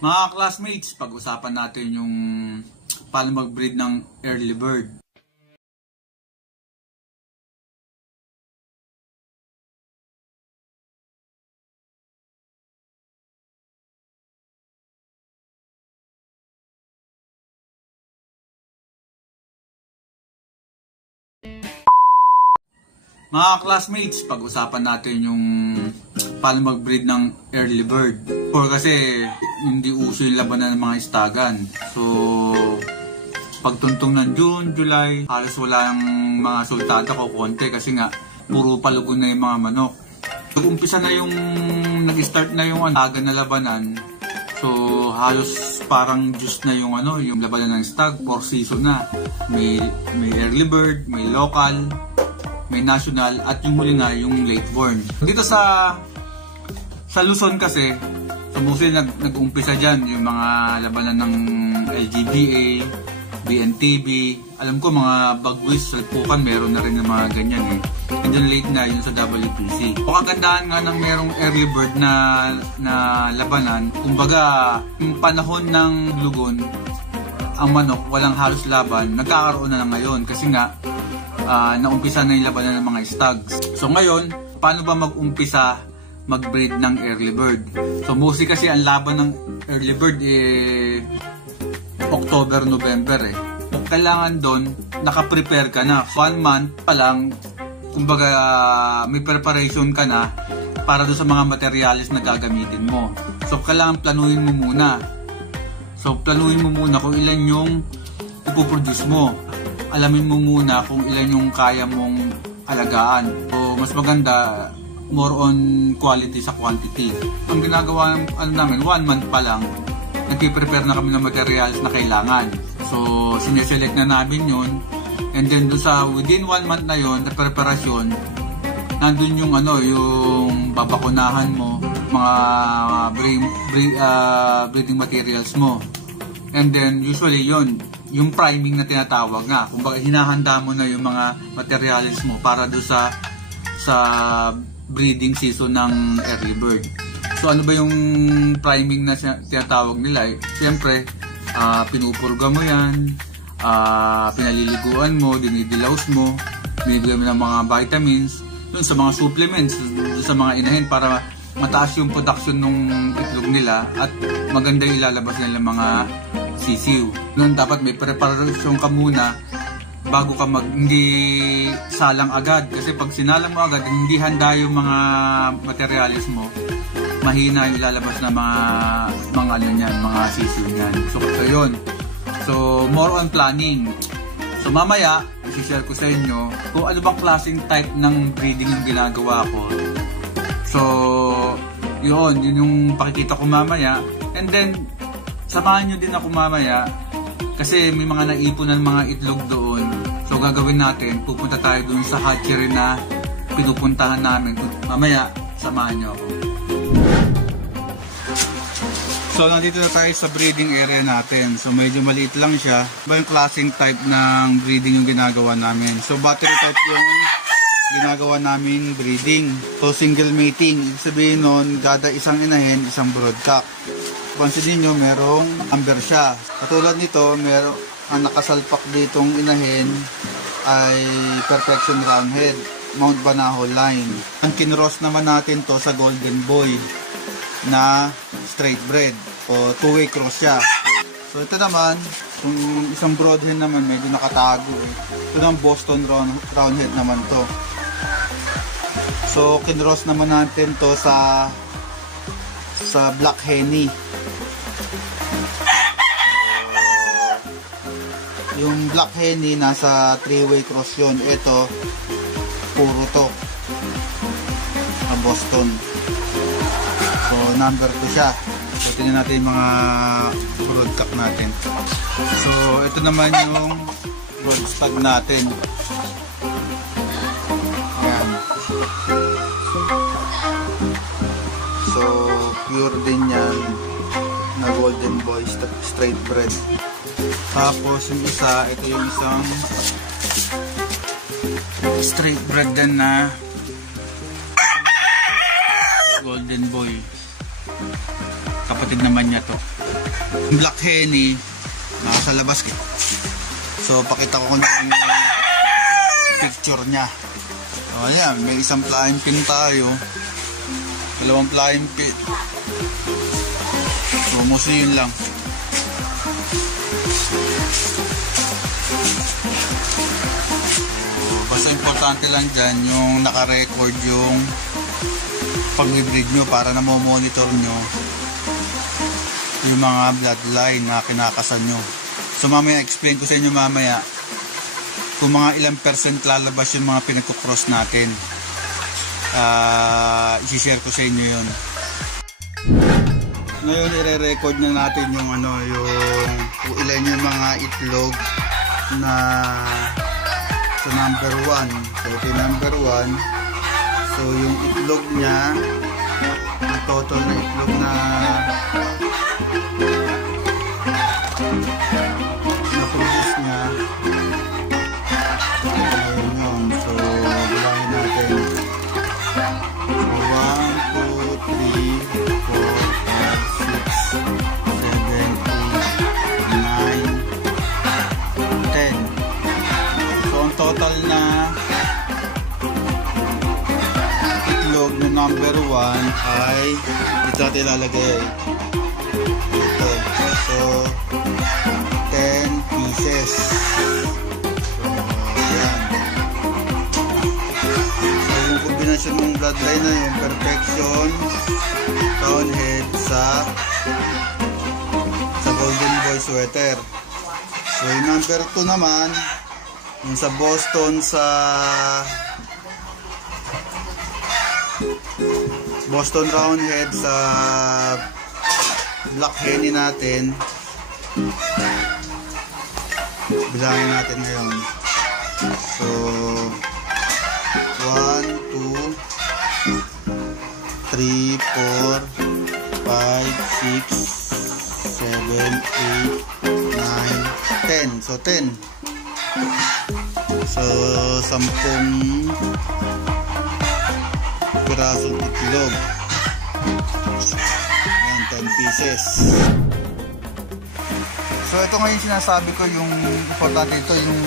Mga classmates, pag-usapan natin yung paano mag-breed ng early bird. Mga classmates, pag-usapan natin yung paano mag-breed ng early bird. Or kasi hindi uso yung labanan ng mga istagan. So, pagtuntong ng June, July, halos walang mga sultada ko konti kasi nga puro palugon na yung mga manok. Nag-umpisa na yung, nag-start na yung istagan na labanan. So, halos parang just na yung yung labanan ng stag, 4 season na. May early bird, may local, may national, at yung huli nga yung late born. Dito sa Luzon kasi, so mostly nag-umpisa dyan yung mga labanan ng LGBA, BNTB. Alam ko mga bagwis, salpukan, meron na rin ng mga ganyan eh. And then late na yun sa WPC. O kagandahan nga ng merong early bird na labanan, kumbaga yung panahon ng lugon, ang manok, walang halos laban, nagkakaroon na ngayon kasi nga naumpisa na yung labanan ng mga stags. So ngayon, paano ba mag-umpisa mag-breed ng early bird? So mostly kasi ang laban ng early bird October, November eh. Kung kailangan doon, naka-prepare ka na. 1 month pa lang, kumbaga may preparation ka na para doon sa mga materials na gagamitin mo. So kailangan planuhin mo muna. So planuhin mo muna kung ilan yung ipoproduce mo. Alamin mo muna kung ilan yung kaya mong alagaan. So, mas maganda, more on quality sa quantity. Ang ginagawa namin, 1 month pa lang, nagpiprepare na kami ng materials na kailangan. So, sineselect na namin yun. And then, within 1 month na yun, na preparasyon, nandun yung yung babakunahan mo, mga breeding materials mo. And then, usually yun, yung priming na tinatawag nga. Kumbaga hinahanda mo na yung mga materials mo para do sa breeding season ng early bird. So ano ba yung priming na tinatawag nila? Siyempre, pinupurga mo yan, pinaliliguan mo, dinidilaws mo, binibigyan mo ng mga vitamins, dun sa mga supplements, dun sa mga inahin para mataas yung production ng itlog nila at maganda yung ilalabas nila mga sisiw. Noon dapat may preparasyon ka muna bago ka hindi salang agad. Kasi pag sinalang mo agad, hindi handa yung mga materials mo, mahina yung ilalabas na mga sisiw niyan. So yun. So more on planning. So mamaya, i-share ko sa inyo kung ano bang klaseng type ng breeding yung ginagawa ko. So yun yung pakikita ko mamaya. And then samahan nyo din ako mamaya kasi may mga naipon ng mga itlog doon. So gagawin natin, pupunta tayo doon sa hatchery na pinupuntahan namin. Mamaya, samahan nyo ako. So nandito na tayo sa breeding area natin. So medyo maliit lang siya. Iba yung klaseng type ng breeding yung ginagawa namin. So battery type yung ginagawa namin breeding. So single mating. Ibig sabihin nun, kada isang inahin, isang broodcock. Pansinin nyo, merong amber siya. Katulad nito, merong ang nakasalpak ditong inahin ay Perfection Roundhead, Mount Banahaw line. Ang kinross naman natin to sa Golden Boy na straight bred. O two-way cross siya. So ito naman, yung isang broadhead naman medyo nakatago eh. Ito ng Boston Roundhead naman to. So kinross naman natin to sa Black Henny. Yung Black Henny nasa 3-way cross yun. Ito puro to Boston. So number 2 siya. So tingnan natin yung mga broodcock natin. So ito naman yung brood stag natin. Ayan. So pure din yan na Golden Boy straight bred. Tapos yung isa, ito yung isang straight bred din na Golden Boy. kapatid naman niya to. Black Henny, nasa labas eh. So pakita ko kung yung picture niya. So ayan, may isang flying pin tayo, dalawang flying pin. So mostly yun lang. Basta importante lang dyan yung naka-record yung pag-breed nyo para na monitor nyo yung mga bloodline na kinakasan nyo. So mamaya explain ko sa inyo mamaya kung mga ilang percent lalabas yung mga pinagkukross natin. I-share ko sa inyo yun. Ngayon i-record na natin yung yung ilan yung mga itlog na sa number 1. So okay, number 1. So yung itlog niya, yung total na itlog na produce niya, ayun yun. So bilangin natin. So 1, 2, 3, 4, 5, 6, 7, 8, 9, 10. So ang total na itlog na number 1 ay dito natin ilalagay ito. So 10 pieces. So yan. So yung kombinasyon ng bloodline na yung perfection crown head sa golden boy sweater. So yung number 2 naman yung sa Boston Roundhead sa Black Henny natin. Bilangin natin ngayon. So 1, 2, 3, 4, 5, 6, 7, 8, 9, 10. So 10. So 10 pirasong itlog. Ayan, 10 pieces. So ito ngayon sinasabi ko, yung importante ito yung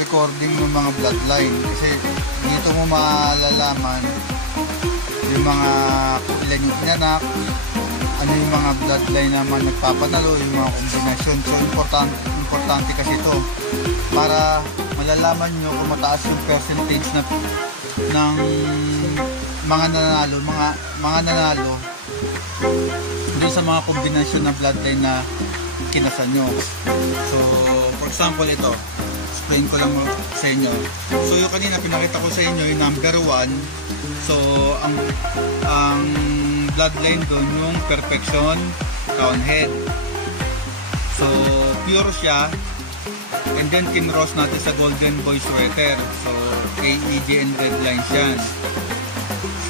recording ng mga bloodline, kasi dito mo malalaman yung mga ilan yung inanak, ano yung mga bloodline naman nagpapanalo, yung mga kombinasyon. So importante kasi ito para malalaman nyo kung mataas yung percentage ng mga nanalo doon sa mga kombinasyon ng bloodline na kinasan nyo. So for example ito, explain ko lang sa inyo. So yung kanina pinakita ko sa inyo yung number 1. So ang bloodline doon yung perfection crown head. So pure siya, and then kinross natin sa golden boy sweater. So AEGN bloodline yan.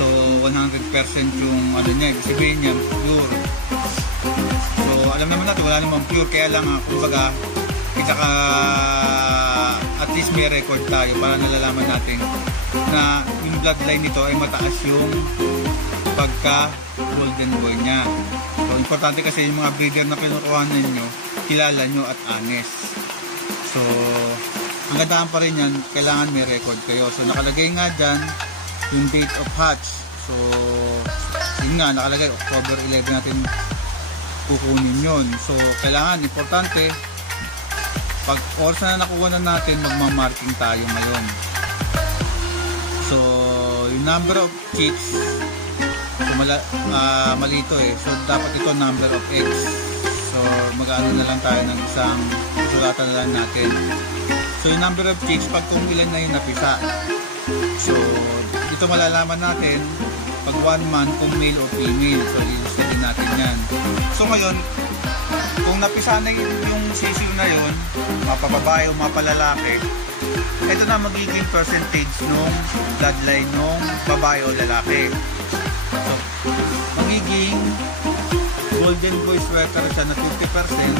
So 100% yung niya, ibig sabihin niya pure. So alam naman natin wala namang pure, kaya lang kumbaga at least may record tayo para nalalaman natin na yung bloodline nito ay mataas yung pagka golden boy niya. So importante kasi yung mga breeder na kinukuha ninyo, kilala nyo at honest. So ang gandaan pa rin yan, kailangan may record kayo. So nakalagay nga dyan yung date of hatch. So yun nga, nakalagay October 11 natin kukunin yun. So kailangan, importante, pag oras na nakuha na natin, magmamarking tayo ngayon. So yung number of chicks, so mali ito eh. So dapat ito number of eggs. So mag-ano na lang tayo ng isang sulatan na lang natin. So yung number of chicks, pag kung ilan na yung napisa. So dito malalaman natin pag 1 month kung male o female. So ilista din natin yan. So ngayon, kung napisa na yung sisiw na yun, mapababae o mapalalaki, ito na magiging percentage nung bloodline nung babae o lalaki. So magiging golden boy sweater siya na 50%.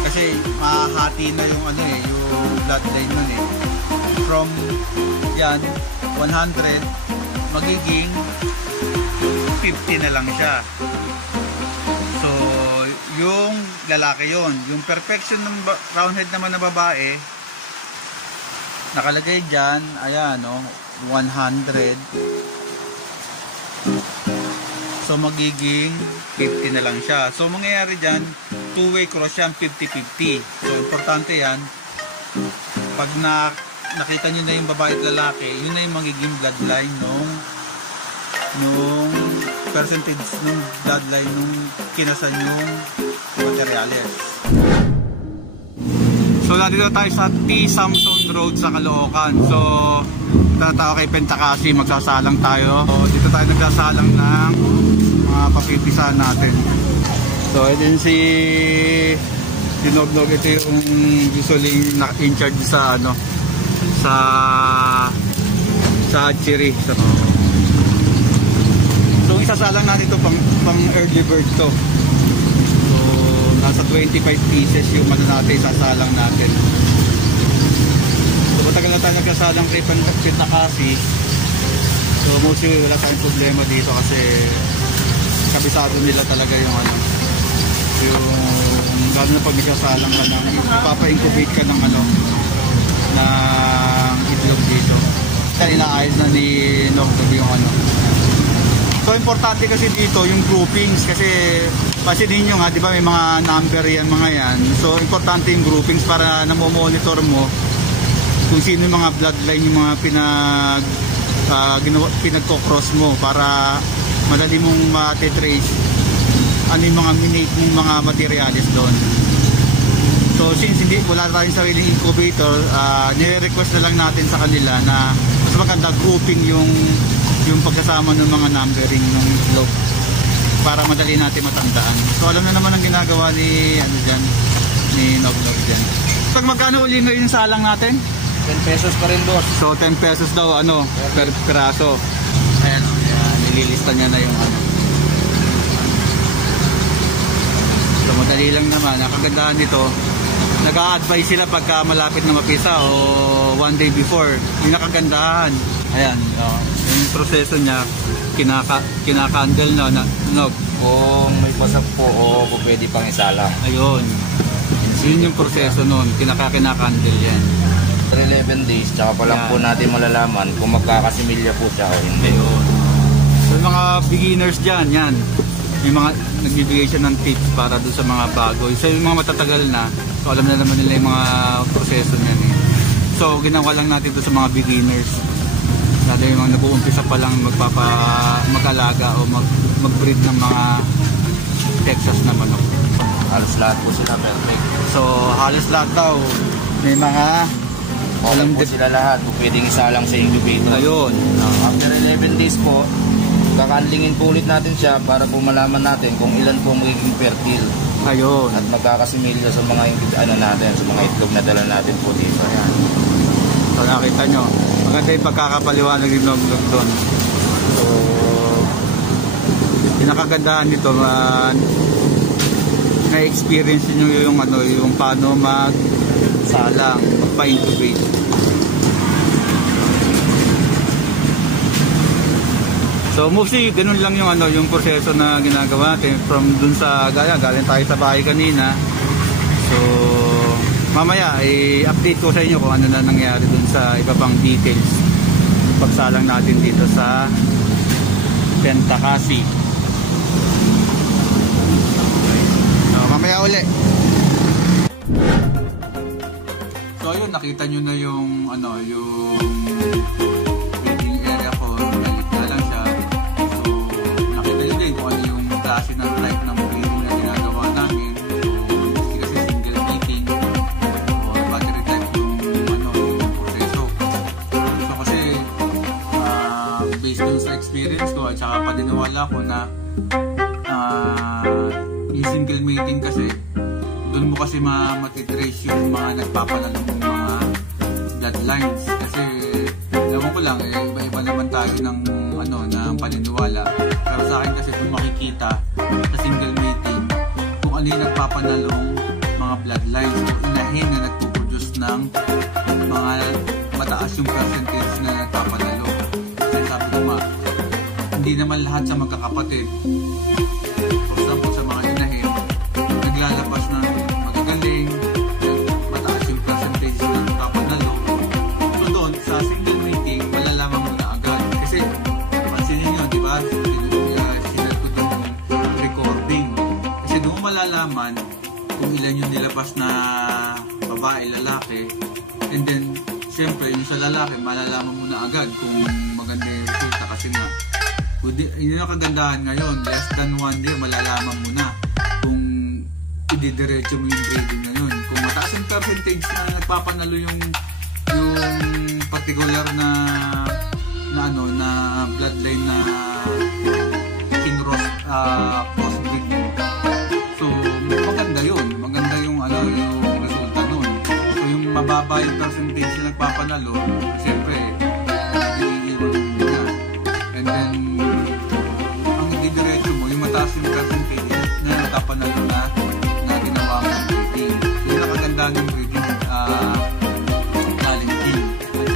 Kasi mahati na yung yung bloodline nun eh. From yan 100 magiging 50. 50 na lang siya. So, yung lalaki yon. Yung perfection ng roundhead naman na babae, nakalagay dyan, ayan, no, 100. So, magiging 50 na lang siya. So, mangyayari dyan, two-way cross yan, 50-50. So, importante yan. Pag nakita nyo na yung babae at lalaki, yun na yung magiging bloodline nung percentage nung bloodline nung kinasan yung materials. So, nandito tayo sa T. Samson Road sa Caloocan. So, tatao kay Pentacasi, magsasalang tayo. So, dito tayo nagsasalang ng mga papipisahan natin. So, ito si Dinognog. Ito yung usually in charge sa ano, sa hatchery. So, isasalang natin ito pang early bird to. So, nasa 25 pieces yung ano natin, isasalang natin. So, matagal na tayo nagsasalang kay Pentacasi. So, mostly wala tayong problema dito kasi kabisado nila talaga yung ano, yung lalo na pag nagsasalang ka ng ipapa-incubate ka ng ano, ng itlog dito. Inaayos na ni Nogdog yung ano. So, importante kasi dito yung groupings kasi pasinin nyo nga, di ba may mga number yan, mga yan. So, importante yung groupings para namomonitor mo kung sino yung mga bloodline yung mga pinagko-cross mo para madali mong matitrace ano yung mga minate mong mga materials doon. So, since hindi wala tayong sariling incubator, nire-request na lang natin sa kanila na mas maganda grouping yung pagkasama ng mga numbering ng itlog para madali natin matandaan. So, alam na naman ang ginagawa ni ano dyan, ni Nognog dyan. Pag magkano uli ngayon yung salang natin? 10 pesos pa rin, boss. So, 10 pesos daw ano, per piraso. Ayan, nililista niya na yung ano. So, madali lang naman. Ang kagandahan nito, nag-a-advise sila pagka malapit na mapisa o one day before. Yung nakagandahan. Ayan, yung proseso niya, kinakandle na nog. Kung may pasok po o pwede pang isala. Ayun. Yun yung proseso nun, kinakandle yan. After 11 days, tsaka pa lang po natin malalaman kung magkakasimilya po siya o hindi. Ayun. So, yung mga beginners dyan, yan. Yung mga nagbibigay siya ng tips para doon sa mga bago. So, yung mga matatagal na, so alam na naman nila yung mga proseso niyan eh. So, ginawa lang natin ito sa mga beginners. Lalo yung mga nag-uumpisa pa lang mag-alaga o mag-breed ng mga Texas na manok. Halos lahat po sila perfect. So, halos lahat daw. May mga alam po sila lahat. Pwedeng isalang sa incubator. Ayun. After 11 days po, kakandlingin po ulit natin siya para po malaman natin kung ilan po magiging fertile. Ayun. At magkakasimilya sa mga natin, sa mga itlog na dala natin po dito. Ayan. So, nakita nyo. Maganda yung pagkakapaliwanag ng Nogdog doon. So, pinakagandahan nito, na-experience nyo yung ano, yung paano magsalang, magpa-incubate. So mostly ganun lang yung ano, yung proseso na ginagawa natin from dun sa galing tayo sa bahay kanina. So mamaya i-update ko sa inyo kung ano na nangyari dun sa iba pang details pagsalang natin dito sa Pentacasi. So mamaya uli. So ayun, nakita nyo na yung ano, yung bedding area ko. Klase ng type ng breeding na ginagawa namin. So, kasi single mating o battery type yung ano, yung proseso. So kasi based dun sa experience ko at saka paniniwala ko na yung single mating kasi dun mo kasi matitrace yung mga nagpapalalong ng mga bloodlines. Kasi ewan ko lang, iba-iba naman tayo ng ano, ng paniniwala. Pero sa akin kasi kung makikita sa single mating kung ano yung nagpapanalong mga bloodlines o inahin na nagpo-produce ng mga mataas yung percentage na nagpapanalo. Kasi sabi ko hindi naman lahat sa magkakapatid. For example, sa mga inahin, naglalabas na magagaling, mataas yung percentage na nagpapanalo. So doon, sa single meeting, malalaman mo na agad. Kasi, pansinin nyo, di ba? Sinad ko doon yung recording. Kasi doon mo malalaman kung ilan yung nilabas na babae, lalaki. And then, siyempre, yung sa lalaki, malalaman mo na agad kung maganda yung resulta. Kasi nga, yun yung kagandahan ngayon. Less than 1 year, malalaman mo na kung ididiretso mo yung grading na yun. Kung mataas yung percentage na nagpapanalo yung particular na bloodline na kinross crossbreed mo. So, maganda yun. Maganda yung resulta nun. So, yung mababa yung percentage na nagpapanalo, siyempre, iiwan mo na. And then, ang ididiretso mo, yung mataas yung percentage na nagpapanalo na ginawa mo ng breeding. So, yung nakaganda ng breeding,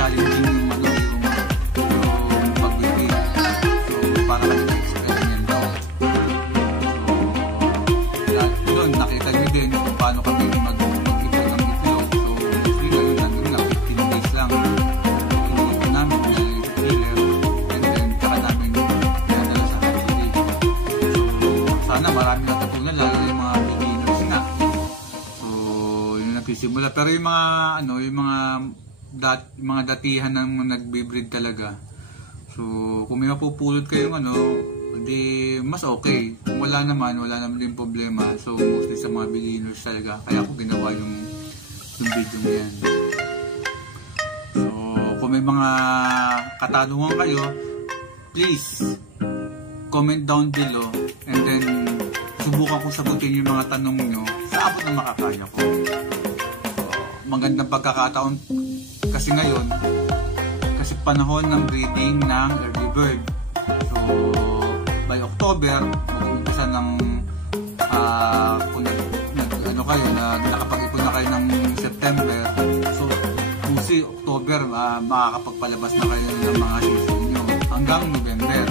challenging yung pag-breeding. So, para ka nag-experiment daw. So, yun, nakita nyo din kung paano kami mag-ipon ng itlog. So, mostly ngayon, nandun nga, 15 days lang. Iniipon namin, pinalagay sa chiller, and then, tsaka namin pinadala sa holiday. So, sana marami natutunan, lalo yung mga beginners nga. So, yun nagsisimula. Pero yung mga datihan ng nagbe-breed talaga. So, kung may mapupulot kayong hindi mas okay. Kung wala naman din problema. So, mostly sa mga beginners talaga. Kaya ako ginawa yung video niyan. So, kung may mga katanungan kayo, please comment down below, and then subukan kong sagutin yung mga tanong nyo sa abot na makakaya ko. Magandang pagkakataon kasi ngayon, kasi panahon ng breeding ng early bird. So, by October, mag-uumpisa ng kung nakapag-ipon na kayo ng September. So, kung si October, makakapagpalabas na kayo ng mga season nyo hanggang November.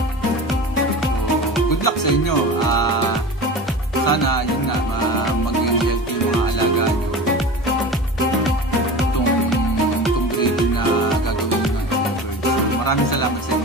So, good luck sa inyo. Sana, yun nga, maging healthy yung mga alaga nyo. Itong breeding na gagawin nyo. So, maraming salamat sa inyo.